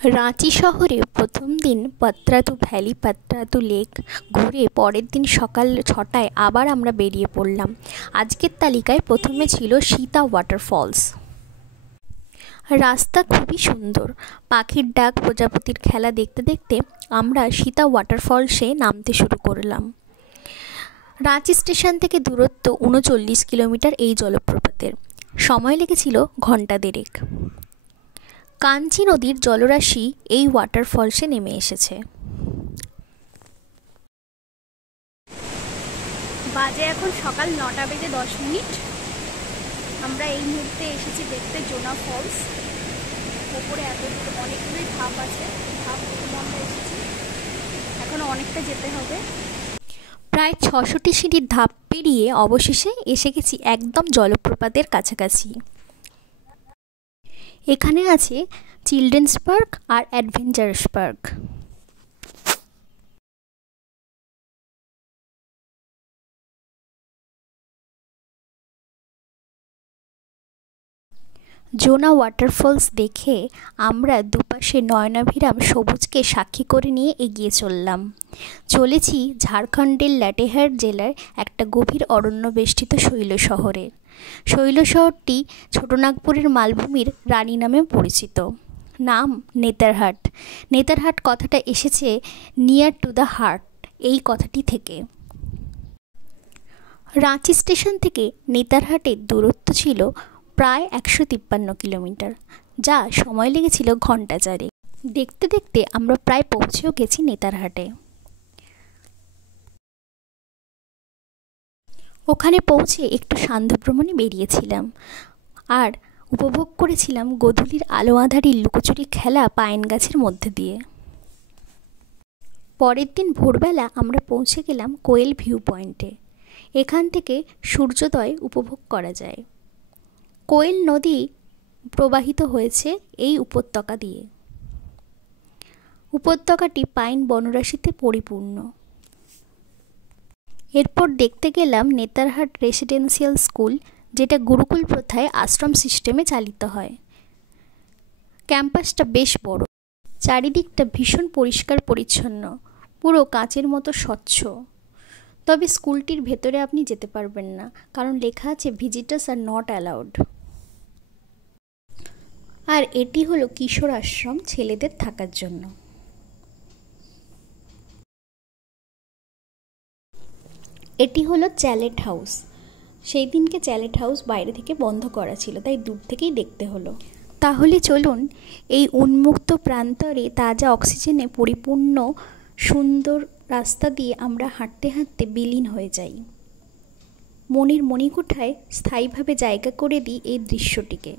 রাঁচি শহরে প্রথম দিন পাত্রাতু ভ্যালি, পাত্রাতু লেক ঘুরে পরের দিন সকাল 6টায় আবার আমরা বেরিয়ে পড়লাম। আজকের তালিকায় প্রথমে ছিল সীতা ওয়াটারফলস। রাস্তা খুবই সুন্দর, পাখির ডাক, প্রজাপতির খেলা দেখতে দেখতে আমরা সীতা ওয়াটারফলসে নামতে শুরু করলাম। রাঁচি স্টেশন থেকে দূরত্ব 39 কিলোমিটার এই জলপ্রপাতের। সময় লেগেছিল ঘন্টা দেড়েক। কাঞ্চি নদীর জলরাশি এই ওয়াটারফলসে নেমে এসেছে। বাজে এখন সকাল 9:10। আমরা এই মুহূর্তে এসেছি দেখতে জোনা ফলস। ওপরে অনেকগুলোই ধাপ আছে, ধাপ আমরা এসেছি, এখনো অনেকটা যেতে হবে। প্রায় 600টি সিঁড়ির ধাপ পেরিয়ে অবশেষে এসে গেছি একদম জলপ্রপাতের কাছাকাছি। এখানে আছে চিলড্রেন্স পার্ক আর অ্যাডভেঞ্চারাস পার্ক। জোনা ওয়াটারফলস দেখে আমরা দুপাশে নয়নাভিরাম সবুজকে সাক্ষী করে নিয়ে এগিয়ে চলেছি ঝাড়খণ্ডের লাটেহার জেলার একটা গভীর অরণ্য বেষ্টিত শৈল শহরে। শৈল শহরটি ছোটনাগপুরের মালভূমির রানী নামে পরিচিত। নাম নেতারহাট। নেতারহাট কথাটা এসেছে নিয়ার টু দ্য হার্ট এই কথাটি থেকে। রাঁচি স্টেশন থেকে নেতারহাটের দূরত্ব ছিল প্রায় 153 কিলোমিটার, যা সময় লেগেছিল ঘন্টা চারেক। দেখতে দেখতে আমরা প্রায় পৌঁছেও গেছি নেতারহাটে। ওখানে পৌঁছে একটু সান্ধ্য ভ্রমণে বেরিয়েছিলাম আর উপভোগ করেছিলাম গোধূলির আলো আঁধারির লুকোচুরি খেলা পাইন গাছের মধ্যে দিয়ে। পরের দিন ভোরবেলা আমরা পৌঁছে গেলাম কোয়েল ভিউ পয়েন্টে। এখান থেকে সূর্যোদয় উপভোগ করা যায়। কোয়েল নদী প্রবাহিত হয়েছে এই উপত্যকা দিয়ে। উপত্যকাটি পাইন বনরাশিতে পরিপূর্ণ। এরপর দেখতে গেলাম নেতারহাট রেসিডেন্সিয়াল স্কুল, যেটা গুরুকুল প্রথায় আশ্রম সিস্টেমে চালিত হয়। ক্যাম্পাসটা বেশ বড়, চারিদিকটা ভীষণ পরিষ্কার পরিচ্ছন্ন, পুরো কাচের মতো স্বচ্ছ। তবে স্কুলটির ভেতরে আপনি যেতে পারবেন না, কারণ লেখা আছে ভিজিটার্স আর নট অ্যালাউড। আর এটি হলো কিশোর আশ্রম, ছেলেদের থাকার জন্য। এটি হলো চ্যালেট হাউস। সেই দিনকে চ্যালেট হাউস বাইরে থেকে বন্ধ করা ছিল, তাই দূর থেকেই দেখতে হলো। তাহলে চলুন এই উন্মুক্ত প্রান্তরে তাজা অক্সিজেনে পরিপূর্ণ সুন্দর রাস্তা দিয়ে আমরা হাঁটতে হাঁটতে বিলীন হয়ে যাই। মনের মণিকোঠায় স্থায়ীভাবে জায়গা করে দিই এই দৃশ্যটিকে।